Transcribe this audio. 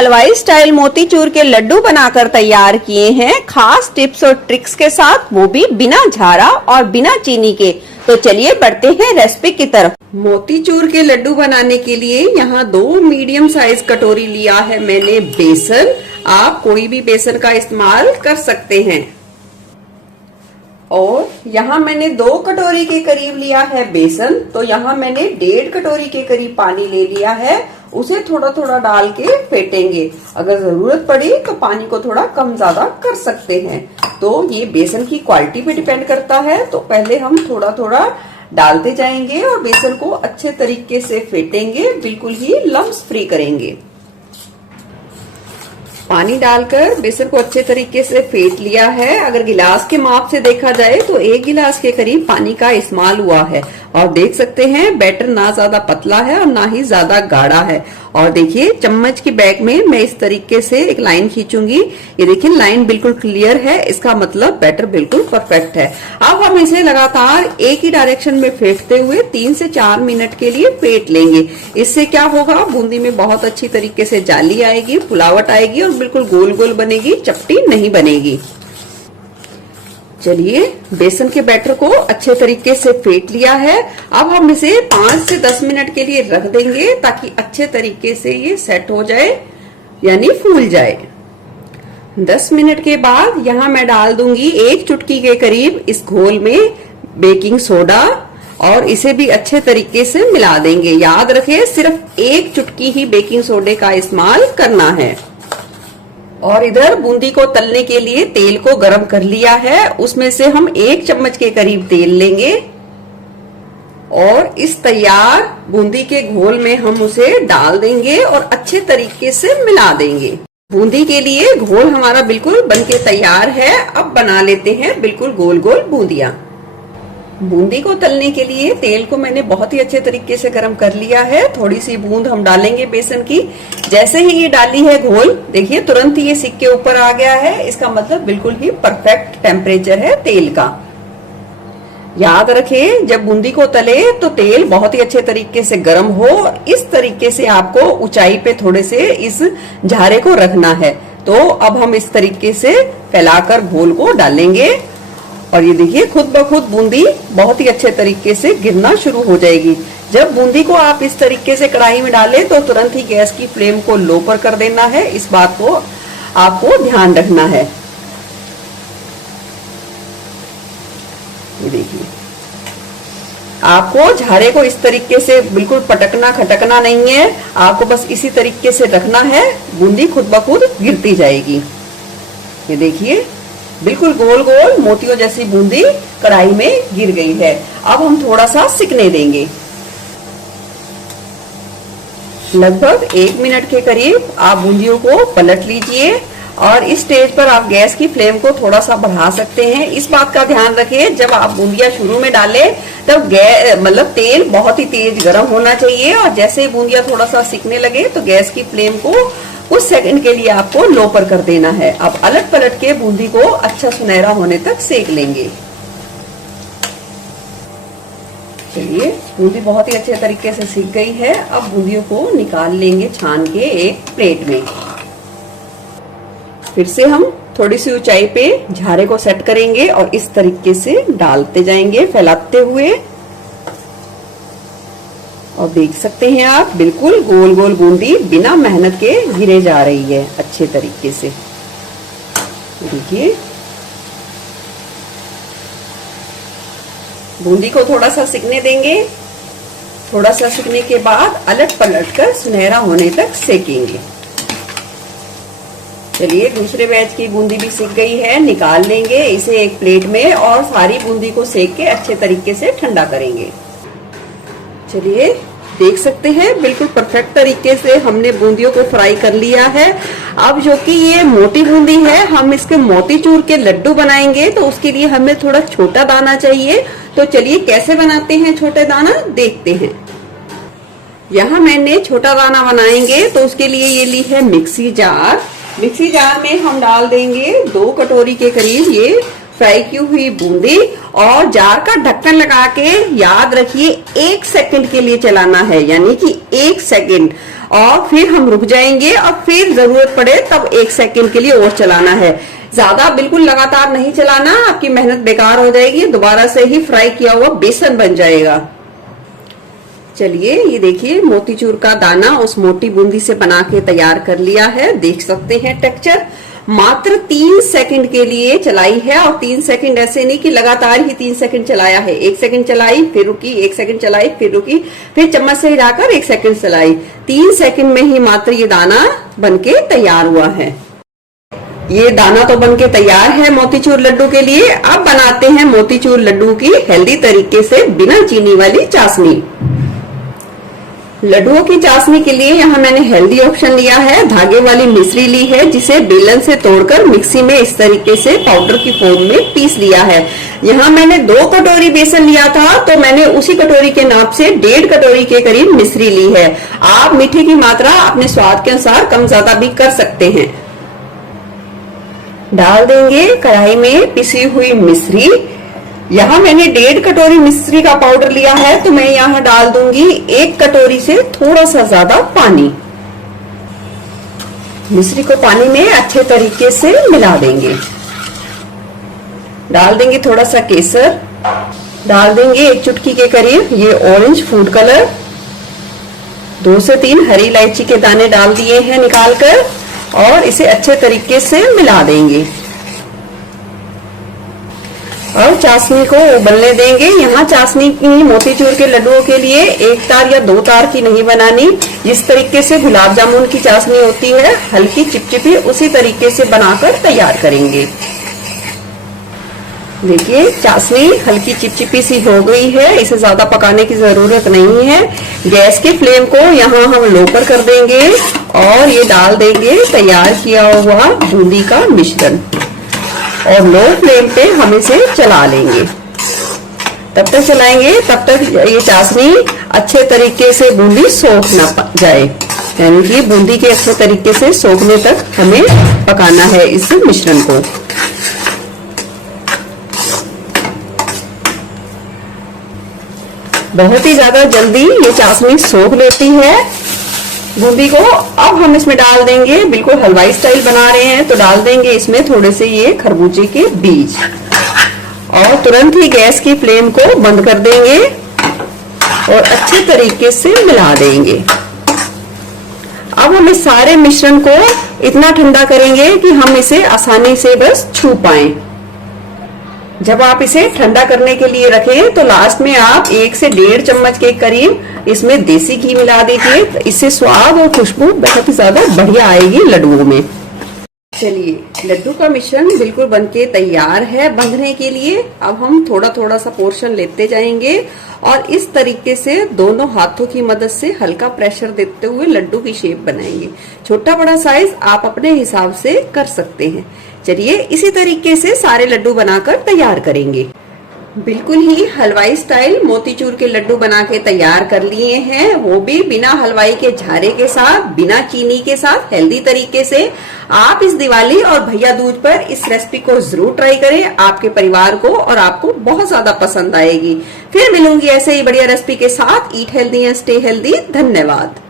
हलवाई स्टाइल मोतीचूर के लड्डू बनाकर तैयार किए हैं खास टिप्स और ट्रिक्स के साथ, वो भी बिना झारा और बिना चीनी के। तो चलिए बढ़ते हैं रेसिपी की तरफ। मोतीचूर के लड्डू बनाने के लिए यहाँ 2 मीडियम साइज कटोरी लिया है मैंने बेसन। आप कोई भी बेसन का इस्तेमाल कर सकते हैं। और यहाँ मैंने 2 कटोरी के करीब लिया है बेसन। तो यहाँ मैंने 1.5 कटोरी के करीब पानी ले लिया है। उसे थोड़ा थोड़ा डाल के फेंटेंगे। अगर जरूरत पड़ी तो पानी को थोड़ा कम ज्यादा कर सकते हैं। तो ये बेसन की क्वालिटी पे डिपेंड करता है। तो पहले हम थोड़ा थोड़ा डालते जाएंगे और बेसन को अच्छे तरीके से फेंटेंगे, बिल्कुल ही लम्स फ्री करेंगे। पानी डालकर बेसन को अच्छे तरीके से फेंट लिया है। अगर गिलास के माप से देखा जाए तो 1 गिलास के करीब पानी का इस्तेमाल हुआ है। और देख सकते हैं बैटर ना ज्यादा पतला है और ना ही ज्यादा गाढ़ा है। और देखिए चम्मच की बैग में मैं इस तरीके से एक लाइन खींचूंगी। ये देखिए लाइन बिल्कुल क्लियर है, इसका मतलब बैटर बिल्कुल परफेक्ट है। अब हम इसे लगातार एक ही डायरेक्शन में फेंटते हुए 3 से 4 मिनट के लिए फेंट लेंगे। इससे क्या होगा, बूंदी में बहुत अच्छी तरीके से जाली आएगी, फुलावट आएगी और बिल्कुल गोल गोल बनेगी, चपटी नहीं बनेगी। चलिए बेसन के बैटर को अच्छे तरीके से फेंट लिया है। अब हम इसे 5 से 10 मिनट के लिए रख देंगे ताकि अच्छे तरीके से ये सेट हो जाए, यानी फूल जाए। 10 मिनट के बाद यहाँ मैं डाल दूंगी 1 चुटकी के करीब इस घोल में बेकिंग सोडा और इसे भी अच्छे तरीके से मिला देंगे। याद रखें सिर्फ 1 चुटकी ही बेकिंग सोडे का इस्तेमाल करना है। और इधर बूंदी को तलने के लिए तेल को गरम कर लिया है। उसमें से हम 1 चम्मच के करीब तेल लेंगे और इस तैयार बूंदी के घोल में हम उसे डाल देंगे और अच्छे तरीके से मिला देंगे। बूंदी के लिए घोल हमारा बिल्कुल बनके तैयार है। अब बना लेते हैं बिल्कुल गोल गोल बूंदियां। बूंदी को तलने के लिए तेल को मैंने बहुत ही अच्छे तरीके से गरम कर लिया है। थोड़ी सी बूंद हम डालेंगे बेसन की। जैसे ही ये डाली है घोल, देखिए तुरंत ही ये सिक के ऊपर आ गया है। इसका मतलब बिल्कुल ही परफेक्ट टेम्परेचर है तेल का। याद रखें जब बूंदी को तले तो तेल बहुत ही अच्छे तरीके से गर्म हो। इस तरीके से आपको ऊंचाई पे थोड़े से इस झारे को रखना है। तो अब हम इस तरीके से फैलाकर घोल को डालेंगे और ये देखिए खुद ब खुद बूंदी बहुत ही अच्छे तरीके से गिरना शुरू हो जाएगी। जब बूंदी को आप इस तरीके से कढ़ाई में डालें तो तुरंत ही गैस की फ्लेम को लो पर कर देना है। इस बात को आपको ध्यान रखना है। ये देखिए आपको झारे को इस तरीके से बिल्कुल पटकना खटकना नहीं है। आपको बस इसी तरीके से रखना है, बूंदी खुद ब खुद गिरती जाएगी। ये देखिए बिल्कुल गोल गोल मोतियों जैसी बूंदी कढ़ाई में गिर गई है। अब हम थोड़ा सा सिकने देंगे। लगभग 1 मिनट के करीब आप बूंदियों को पलट लीजिए और इस स्टेज पर आप गैस की फ्लेम को थोड़ा सा बढ़ा सकते हैं। इस बात का ध्यान रखिए जब आप बूंदियां शुरू में डालें तब मतलब तेल बहुत ही तेज गर्म होना चाहिए और जैसे ही बूंदियां थोड़ा सा सिकने लगे तो गैस की फ्लेम को कुछ सेकंड के लिए आपको लो पर कर देना है। अब अलट पलट के बूंदी को अच्छा सुनहरा होने तक सेक लेंगे। चलिए बूंदी बहुत ही अच्छे तरीके से सिक गई है। अब बूंदियों को निकाल लेंगे छान के एक प्लेट में। फिर से हम थोड़ी सी ऊंचाई पे झारे को सेट करेंगे और इस तरीके से डालते जाएंगे फैलाते हुए। और देख सकते हैं आप बिल्कुल गोल गोल बूंदी बिना मेहनत के गिरे जा रही है अच्छे तरीके से। देखिए बूंदी को थोड़ा सा सिकने देंगे। थोड़ा सा सिकने के बाद अलट पलट कर सुनहरा होने तक सेकेंगे। चलिए दूसरे बैच की बूंदी भी सिक गई है, निकाल लेंगे इसे एक प्लेट में और सारी बूंदी को सेक के अच्छे तरीके से ठंडा करेंगे। चलिए देख सकते हैं बिल्कुल परफेक्ट तरीके से हमने बूंदियों को फ्राई कर लिया है। अब जो कि ये मोटी बूंदी है, हम इसके मोतीचूर के लड्डू बनाएंगे तो उसके लिए हमें थोड़ा छोटा दाना चाहिए। तो चलिए कैसे बनाते हैं छोटे दाना देखते हैं। यहाँ मैंने छोटा दाना बनाएंगे तो उसके लिए ये ली है मिक्सी जार। मिक्सी जार में हम डाल देंगे 2 कटोरी के करीब ये फ्राई की हुई बूंदी और जार का ढक्कन लगा के याद रखिए 1 सेकंड के लिए चलाना है, यानी कि 1 सेकंड। और फिर हम रुक जाएंगे और फिर जरूरत पड़े तब 1 सेकंड के लिए और चलाना है। ज्यादा बिल्कुल लगातार नहीं चलाना, आपकी मेहनत बेकार हो जाएगी, दोबारा से ही फ्राई किया हुआ बेसन बन जाएगा। चलिए ये देखिए मोतीचूर का दाना उस मोटी बूंदी से बना के तैयार कर लिया है। देख सकते हैं टेक्सचर। मात्र 3 सेकंड के लिए चलाई है, और 3 सेकंड ऐसे नहीं कि लगातार ही 3 सेकंड चलाया है। 1 सेकंड चलाई फिर रुकी, 1 सेकंड चलाई फिर रुकी, फिर चम्मच से हिलाकर 1 सेकंड चलाई। 3 सेकंड में ही मात्र ये दाना बनके तैयार हुआ है। ये दाना तो बनके तैयार है मोतीचूर लड्डू के लिए। अब बनाते हैं मोतीचूर लड्डू की हेल्दी तरीके से बिना चीनी वाली चाशनी। लड्डुओं की चाशनी के लिए यहाँ मैंने हेल्दी ऑप्शन लिया है। धागे वाली मिश्री ली है, जिसे बेलन से तोड़कर मिक्सी में इस तरीके से पाउडर की फॉर्म में पीस लिया है। यहाँ मैंने 2 कटोरी बेसन लिया था, तो मैंने उसी कटोरी के नाप से 1.5 कटोरी के करीब मिश्री ली है। आप मीठे की मात्रा अपने स्वाद के अनुसार कम ज्यादा भी कर सकते हैं। डाल देंगे कढ़ाई में पिसी हुई मिश्री। यहाँ मैंने 1.5 कटोरी मिश्री का पाउडर लिया है, तो मैं यहाँ डाल दूंगी 1 कटोरी से थोड़ा सा ज्यादा पानी। मिश्री को पानी में अच्छे तरीके से मिला देंगे। डाल देंगे थोड़ा सा केसर, डाल देंगे 1 चुटकी के करीब ये ऑरेंज फूड कलर, 2 से 3 हरी इलायची के दाने डाल दिए हैं निकालकर, और इसे अच्छे तरीके से मिला देंगे। और चाशनी को उबलने देंगे। यहाँ चाशनी की मोतीचूर के लड्डुओं के लिए 1 तार या 2 तार की नहीं बनानी। जिस तरीके से गुलाब जामुन की चाशनी होती है, हल्की चिपचिपी, उसी तरीके से बनाकर तैयार करेंगे। देखिए चाशनी हल्की चिपचिपी सी हो गई है, इसे ज्यादा पकाने की जरूरत नहीं है। गैस की फ्लेम को यहाँ हम लो पर कर देंगे और ये डाल देंगे तैयार किया हुआ बूंदी का मिश्रण, और लो फ्लेम पे हम इसे चला लेंगे। तब तक चलाएंगे तब तक ये चाशनी अच्छे तरीके से बूंदी सोख ना जाए, यानी कि बूंदी के अच्छे तरीके से सोखने तक हमें पकाना है इस मिश्रण को। बहुत ही ज्यादा जल्दी ये चाशनी सोख लेती है बूंदी को। अब हम इसमें डाल देंगे, बिल्कुल हलवाई स्टाइल बना रहे हैं तो डाल देंगे इसमें थोड़े से ये खरबूजे के बीज, और तुरंत ही गैस की फ्लेम को बंद कर देंगे और अच्छे तरीके से मिला देंगे। अब हम इस सारे मिश्रण को इतना ठंडा करेंगे कि हम इसे आसानी से बस छू पाएं। जब आप इसे ठंडा करने के लिए रखें तो लास्ट में आप 1 से 1.5 चम्मच के करीब इसमें देसी घी मिला दीजिए। इससे स्वाद और खुशबू बहुत ही ज्यादा बढ़िया आएगी लड्डुओं में। चलिए लड्डू का मिश्रण बिल्कुल बनके तैयार है बंधने के लिए। अब हम थोड़ा थोड़ा सा पोर्शन लेते जाएंगे और इस तरीके से दोनों हाथों की मदद से हल्का प्रेशर देते हुए लड्डू की शेप बनाएंगे। छोटा बड़ा साइज आप अपने हिसाब से कर सकते हैं। चलिए इसी तरीके से सारे लड्डू बनाकर तैयार करेंगे। बिल्कुल ही हलवाई स्टाइल मोतीचूर के लड्डू बना के तैयार कर लिए हैं, वो भी बिना हलवाई के झारे के साथ, बिना चीनी के साथ, हेल्दी तरीके से। आप इस दिवाली और भैया दूज पर इस रेसिपी को जरूर ट्राई करें, आपके परिवार को और आपको बहुत ज्यादा पसंद आएगी। फिर मिलूंगी ऐसे ही बढ़िया रेसिपी के साथ। Eat healthy and stay healthy. धन्यवाद।